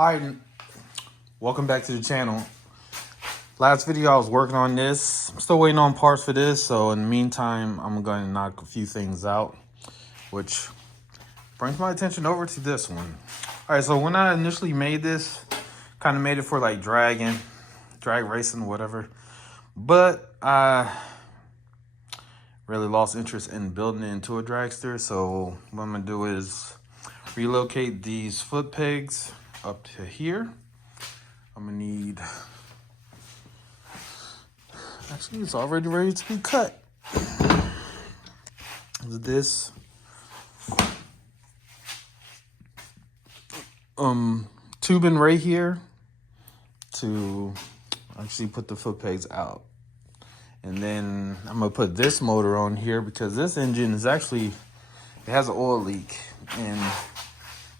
Alright, welcome back to the channel. Last video I was working on this. I'm still waiting on parts for this, so in the meantime I'm going to knock a few things out, which brings my attention over to this one. Alright, so when I initially made this, kind of made it for like drag racing, whatever, but I really lost interest in building it into a dragster. So what I'm gonna do is relocate these foot pegs up to here. I'm gonna need, actually it's already ready to be cut. This tubing right here to actually put the foot pegs out. And then I'm gonna put this motor on here because this engine is actually, it has an oil leak, and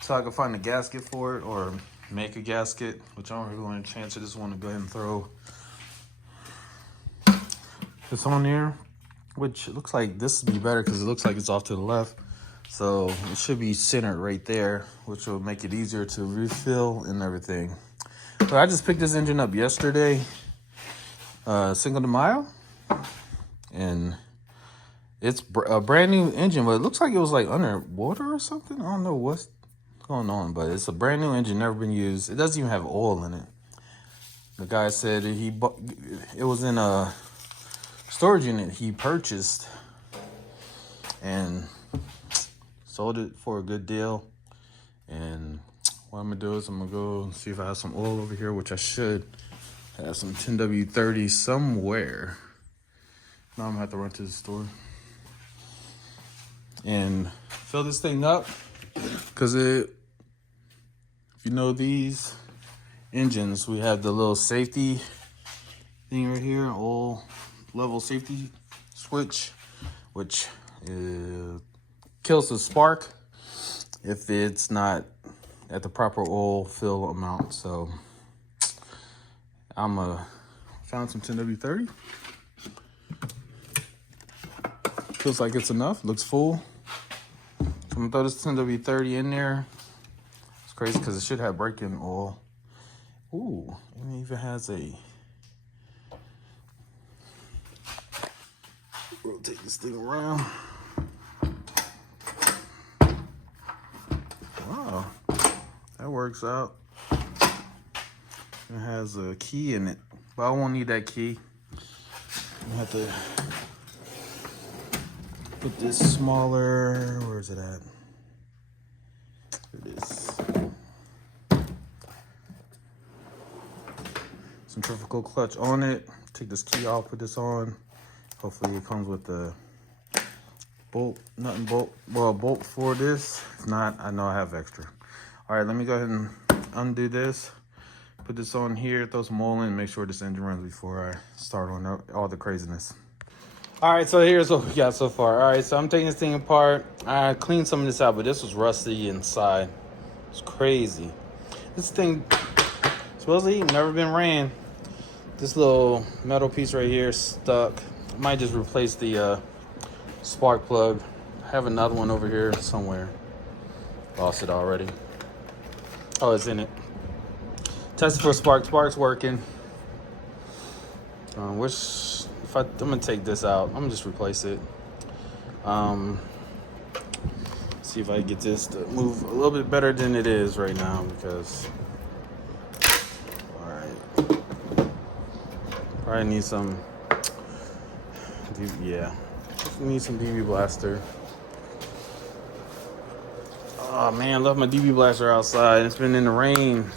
so I can find a gasket for it or make a gasket, which I don't really want to chance. I just want to go ahead and throw this on there, which looks like this would be better because it looks like it's off to the left. So it should be centered right there, which will make it easier to refill and everything. But I just picked this engine up yesterday, Cinco de Mayo, and it's a brand new engine, but it looks like it was like underwater or something. I don't know what's going on, but it's a brand new engine, never been used. It doesn't even have oil in it. The guy said it was in a storage unit he purchased and sold it for a good deal. And what I'm gonna do is I'm gonna go and see if I have some oil over here, which I should have some 10W30 somewhere. Now I'm gonna have to run to the store and fill this thing up, because if you know these engines, we have the little safety thing right here, oil level safety switch, which kills the spark if it's not at the proper oil fill amount. So found some 10W30. Feels like it's enough, looks full. So I'm gonna throw this 10W30 in there. It's crazy because it should have break-in oil. Ooh, it even has a, rotate this thing around. Wow, that works out. It has a key in it, but I won't need that key. I have to put this smaller, where is it at? There it is. Centrifugal clutch on it. Take this key off, put this on. Hopefully it comes with the bolt, nut and bolt. Well, a bolt for this. If not, I know I have extra. All right, let me go ahead and undo this. Put this on here, throw some oil in, and make sure this engine runs before I start on all the craziness. All right, so here's what we got so far. All right, so I'm taking this thing apart. I cleaned some of this out, but this was rusty inside. It's crazy. This thing supposedly never been ran. This little metal piece right here is stuck. I might just replace the spark plug. I have another one over here somewhere. Lost it already. Oh, it's in it. Tested for spark. Spark's working. I'm gonna take this out. I'm gonna just replace it. See if I can get this to move a little bit better than it is right now, because probably need some, yeah, need some DB blaster. Oh man, I left my DB blaster outside. It's been in the rain.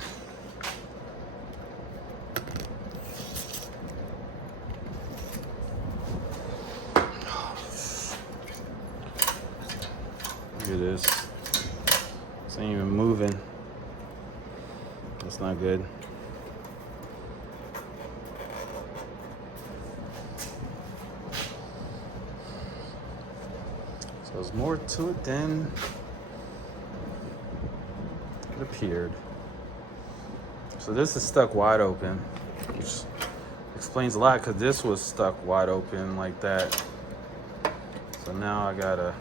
Look at this. This ain't even moving. That's not good. So there's more to it than it appeared. So this is stuck wide open, which explains a lot, because this was stuck wide open like that. So now I gotta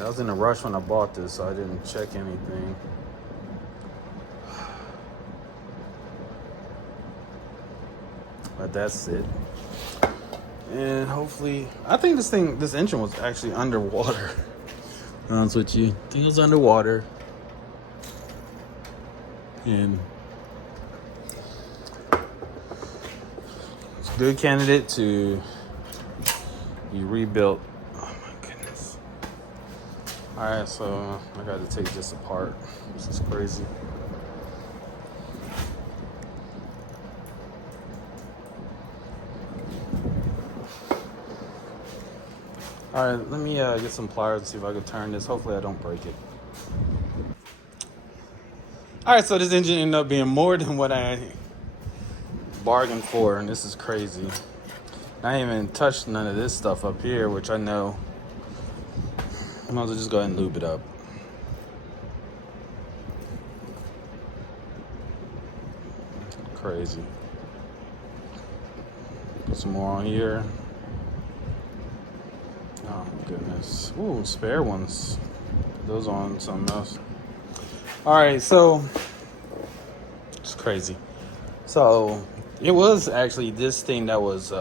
I was in a rush when I bought this, so I didn't check anything. But that's it. And hopefully, I think this engine was actually underwater. To be honest with you, I think it was underwater. And it's a good candidate to be rebuilt. Oh my goodness. Alright, so I got to take this apart. This is crazy. Alright, let me get some pliers and see if I can turn this. Hopefully I don't break it. Alright, so this engine ended up being more than what I bargained for, and this is crazy. I ain't even touched none of this stuff up here, which I know. I might as well just go ahead and lube it up. Crazy. Put some more on here. Oh my goodness. Ooh, spare ones. Put those on something else. Alright, so it's crazy. So it was actually this thing that was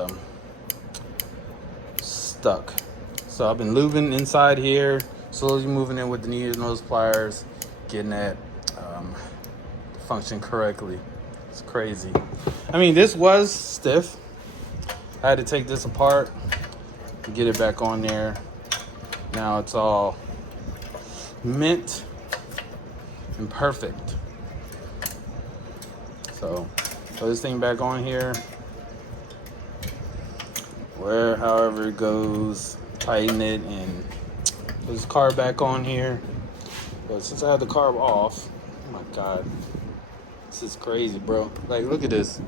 stuck. So I've been lubing inside here, slowly moving in with the needle nose pliers, getting that to function correctly. It's crazy. I mean, this was stiff. I had to take this apart and get it back on there. Now it's all mint and perfect. So put this thing back on here. However it goes, tighten it and put this carb back on here. But since I have the carb off, oh my God, this is crazy, bro. Like, look at this.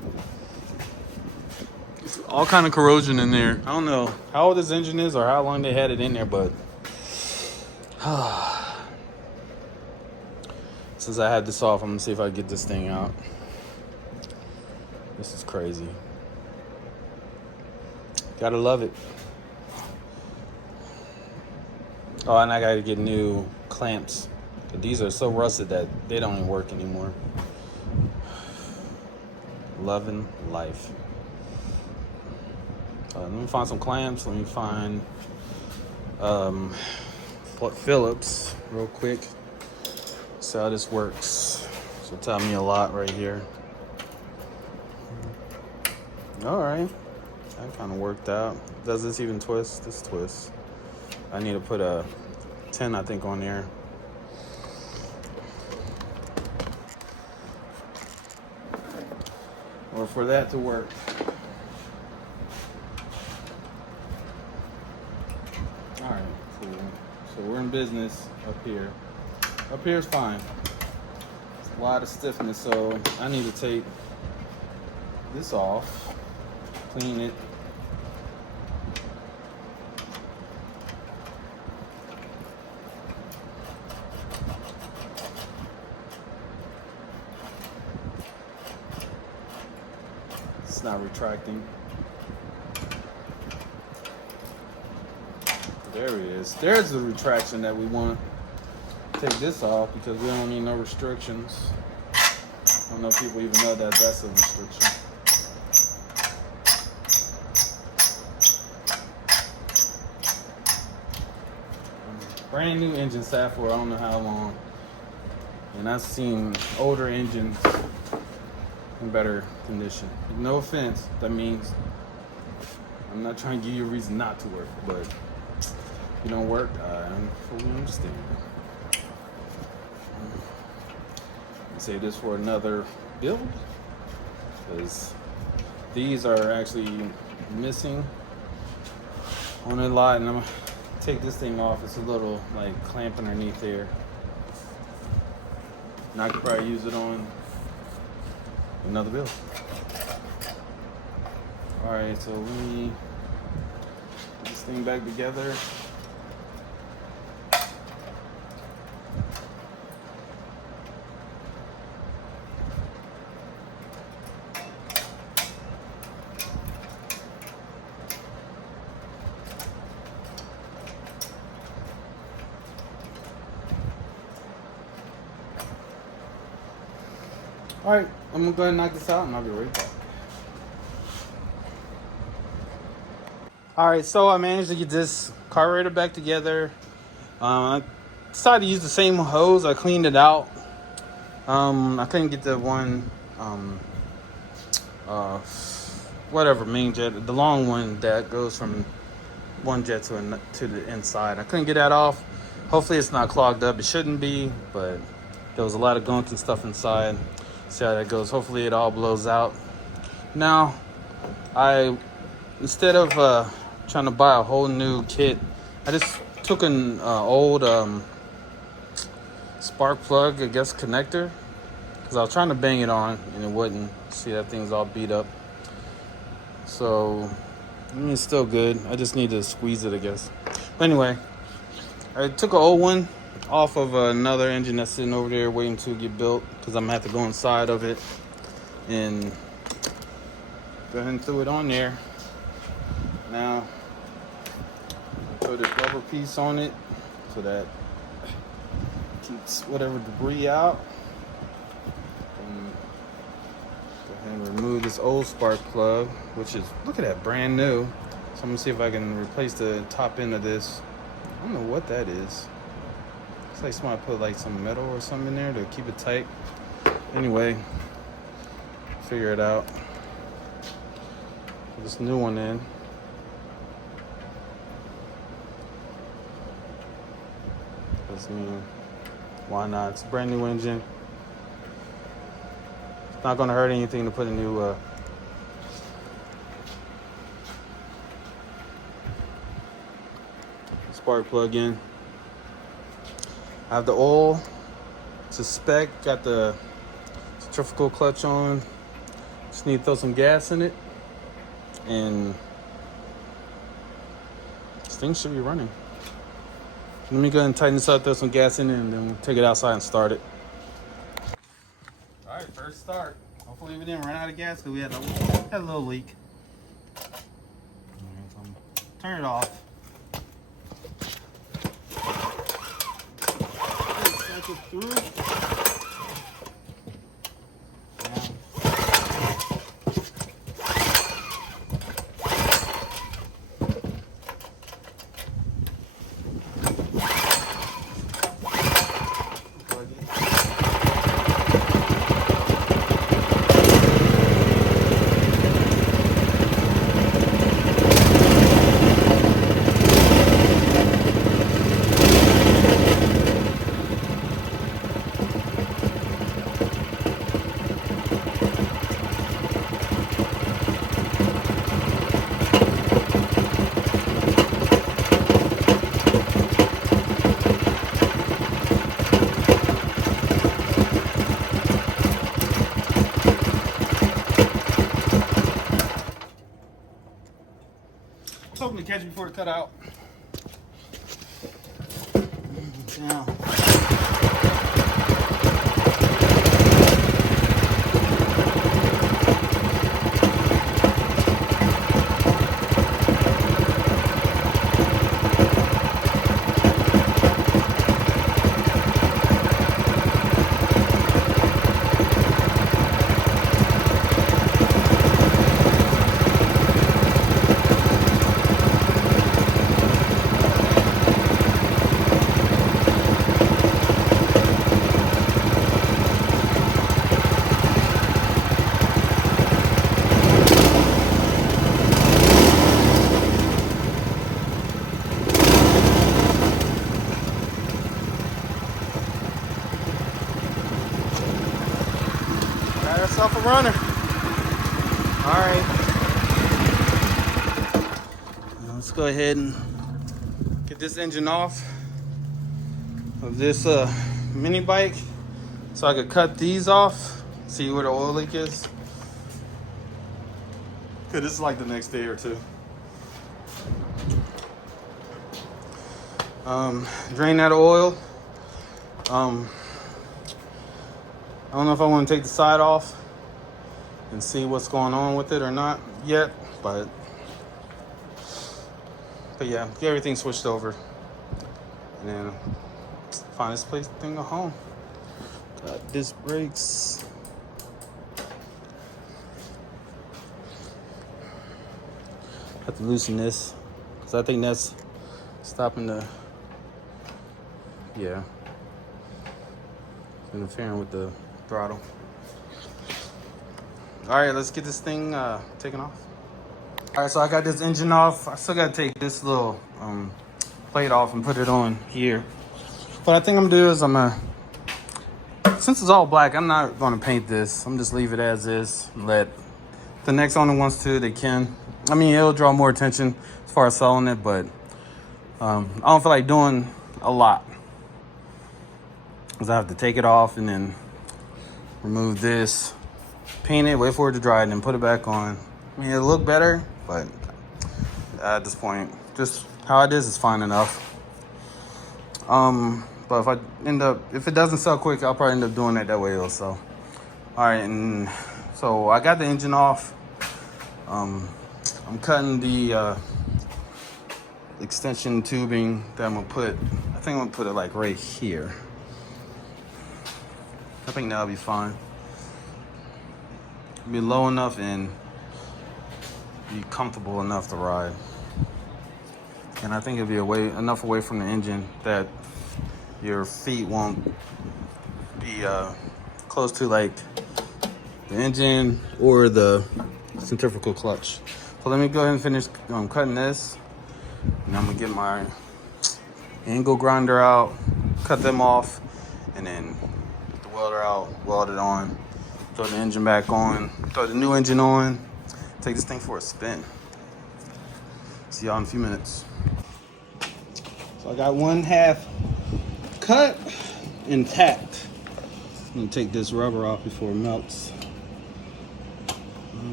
It's all kind of corrosion in there. I don't know how old this engine is or how long they had it in there, but since I had this off, I'm gonna see if I can get this thing out. This is crazy. Gotta love it. Oh, and I gotta get new clamps. These are so rusted that they don't even work anymore. Loving life. Let me find some clamps. Let me find Phillips real quick. See how this works. This will tell me a lot right here. All right. That kind of worked out. Does this even twist? This twists. I need to put a 10, I think, on there. Or for that to work. All right, cool. So we're in business up here. Up here's fine. It's a lot of stiffness, so I need to take this off, clean it. It's not retracting. There it is. There's the retraction that we want. Take this off because we don't need no restrictions. I don't know if people even know that that's a restriction. Brand new engine sat for I don't know how long. And I've seen older engines in better condition. No offense, that means I'm not trying to give you a reason not to work, but if you don't work, I fully understand. Save this for another build because these are actually missing on a lot, and I'm gonna take this thing off. It's a little like clamp underneath there, and I could probably use it on another build. All right, so let me put this thing back together. All right, I'm gonna go ahead and knock this out and I'll be right back. All right, so I managed to get this carburetor back together. I decided to use the same hose. I cleaned it out. I couldn't get the one, whatever main jet, the long one that goes from one jet to the inside. I couldn't get that off. Hopefully it's not clogged up. It shouldn't be, but there was a lot of gunk and stuff inside. See how that goes. Hopefully it all blows out. Now, instead of trying to buy a whole new kit, I just took an old spark plug, I guess, connector, because I was trying to bang it on and it wouldn't. See, that thing's all beat up. So, I mean, it's still good. I just need to squeeze it, I guess. But anyway, I took an old one off of another engine that's sitting over there waiting to get built, because I'm going to have to go inside of it and go ahead and throw it on there. Now, throw this rubber piece on it so that keeps whatever debris out. And go ahead and remove this old spark plug, which is, look at that, brand new. So I'm gonna see if I can replace the top end of this. I don't know what that is. It's like somebody put like some metal or something in there to keep it tight. Anyway, figure it out. Put this new one in. I mean, why not? It's a brand new engine. It's not gonna hurt anything to put a new spark plug in. I have the oil to spec, got the centrifugal clutch on. Just need to throw some gas in it, and this thing should be running. Let me go ahead and tighten this up, throw some gas in it, and then we'll take it outside and start it. All right, first start. Hopefully we didn't run out of gas because we had a little leak. Turn it off. Cycle through. Hoping to catch it before it cut out. Now, off a runner. All right. Now let's go ahead and get this engine off of this mini bike so I could cut these off, see where the oil leak is. Cause this is like the next day or two. Drain that oil. I don't know if I want to take the side off and see what's going on with it or not yet, but yeah, get everything switched over and then find this thing at home. Got disc brakes. Have to loosen this, because I think that's stopping the, yeah, it's interfering with the throttle. All right, let's get this thing taken off. All right, so I got this engine off. I still got to take this little plate off and put it on here. What I think I'm gonna do is since it's all black, I'm not gonna paint this. I'm just leave it as is. Let the next owner wants to, they can. I mean, it'll draw more attention as far as selling it, but I don't feel like doing a lot, because I have to take it off and then remove this, paint it, wait for it to dry, and then put it back on. I mean, it'll look better, but at this point, just how it is fine enough. But if it doesn't sell quick, I'll probably end up doing it that way also. All right, and so I got the engine off. I'm cutting the extension tubing that I'm gonna put. I think I'm gonna put it like right here. I think that'll be fine. Be low enough and be comfortable enough to ride. And I think it'll be enough away from the engine that your feet won't be close to like the engine or the centrifugal clutch. So let me go ahead and finish cutting this. And I'm gonna get my angle grinder out, cut them off, and then get the welder out, weld it on, throw the engine back on, throw the new engine on, take this thing for a spin. See y'all in a few minutes. So I got one half cut intact. I'm gonna take this rubber off before it melts.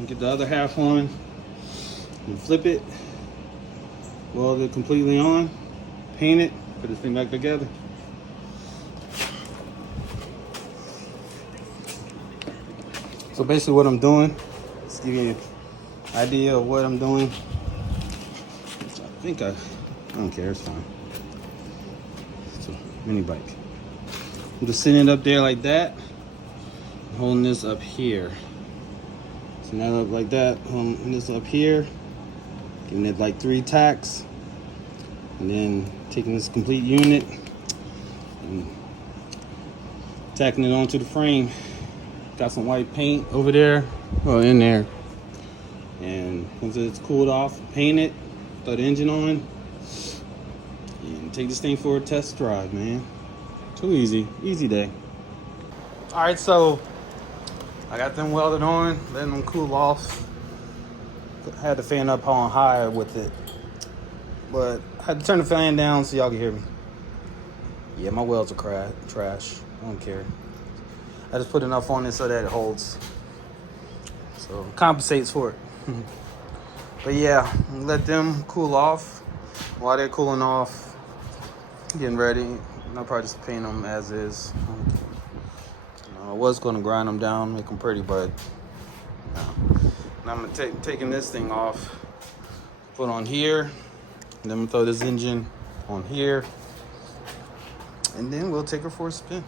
Get the other half on and flip it, weld it completely on, paint it, put this thing back together. So basically what I'm doing, let's give you an idea of what I'm doing. I don't care, it's fine. It's a mini bike. I'm just sitting it up there like that, holding this up here. So now up like that, holding this up here, giving it like 3 tacks, and then taking this complete unit and tacking it onto the frame. Got some white paint over there, well in there. And once it's cooled off, paint it, throw the engine on, and take this thing for a test drive, man. Too easy day. All right, so I got them welded on, letting them cool off. I had the fan up on high with it, but I had to turn the fan down so y'all can hear me. Yeah, my welds are trash. I don't care. I just put enough on it so that it holds. So it compensates for it. But yeah, let them cool off. While they're cooling off, getting ready, I'll probably just paint them as is. I was gonna grind them down, make them pretty, but no. Now I'm gonna taking this thing off, put on here, and then I'm gonna throw this engine on here, and then we'll take her for a spin.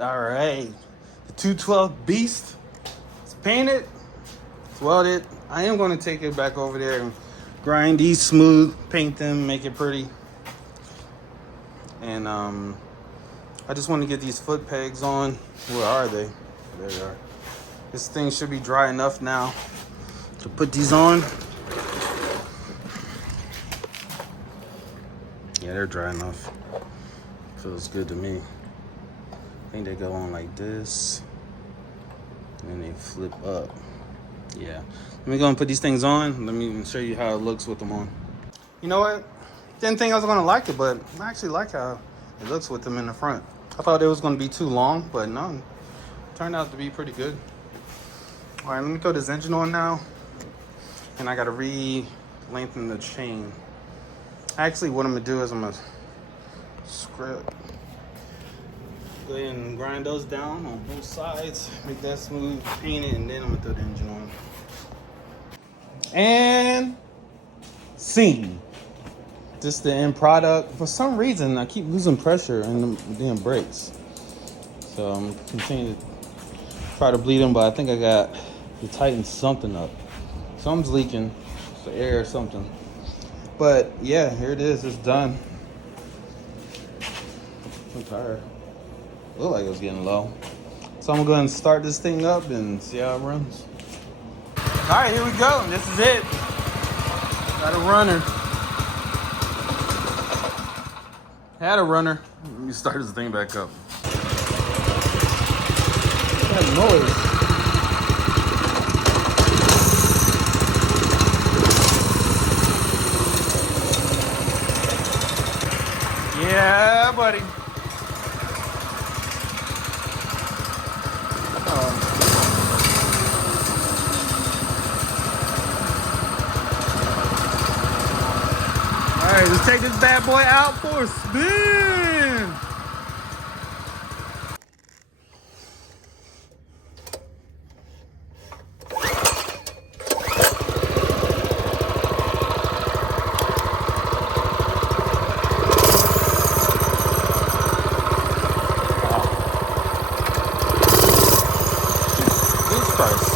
All right, the 212 Beast, it's painted, it's welded. I am gonna take it back over there and grind these smooth, paint them, make it pretty. And I just want to get these foot pegs on. Where are they? There they are. This thing should be dry enough now to put these on. Yeah, they're dry enough. Feels good to me. I think they go on like this, and then they flip up. Yeah. Let me go and put these things on. Let me show you how it looks with them on. You know what? Didn't think I was gonna like it, but I actually like how it looks with them in the front. I thought it was gonna be too long, but no, it turned out to be pretty good. All right, let me throw this engine on now, and I gotta re-lengthen the chain. Actually, what I'm gonna do is I'm gonna go ahead and grind those down on both sides, make that smooth, paint it, and then I'm gonna throw the engine on. And scene. Just the end product. For some reason, I keep losing pressure in the damn brakes. So I'm continuing to try to bleed them, but I think I got to tighten something up. Something's leaking. It's the air or something. But yeah, here it is. It's done. I'm tired. Looked like it was getting low. So I'm gonna go ahead and start this thing up and see how it runs. All right, here we go. This is it. Got a runner. Had a runner. Let me start this thing back up. That noise. Yeah, buddy. All right, let's take this bad boy out for a spin. Jesus Christ.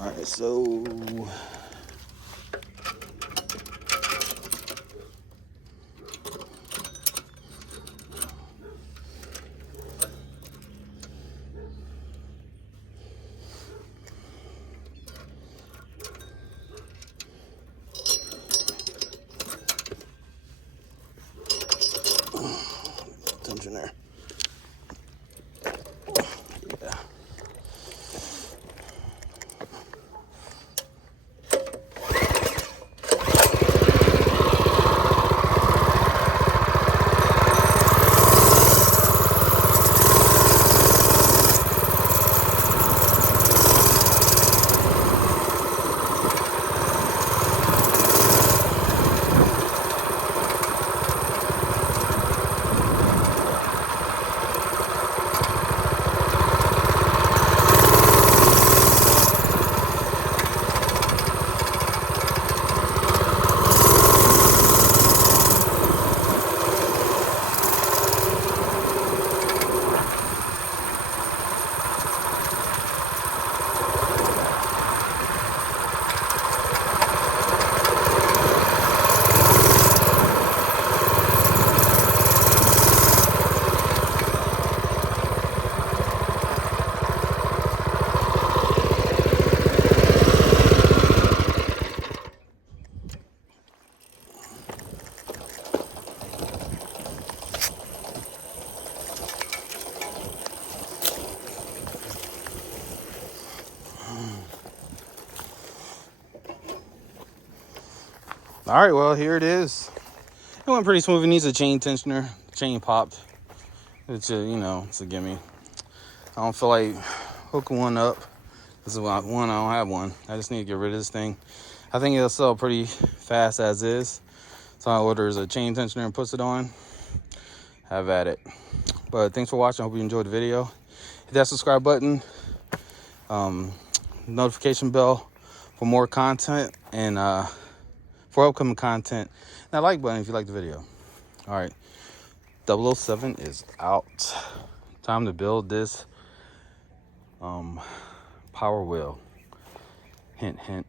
All right, so tension there. Yeah. All right, well, here it is. It went pretty smooth. It needs a chain tensioner. Chain popped. It's you know, it's a gimme. I don't feel like hooking one up. This is one, I don't have one. I just need to get rid of this thing. I think it'll sell pretty fast as is. So I orders a chain tensioner and puts it on. Have at it. But thanks for watching. I hope you enjoyed the video. Hit that subscribe button. Notification bell for more content and for upcoming content. And that like button if you like the video. All right. 007 is out. Time to build this power wheel. Hint, hint.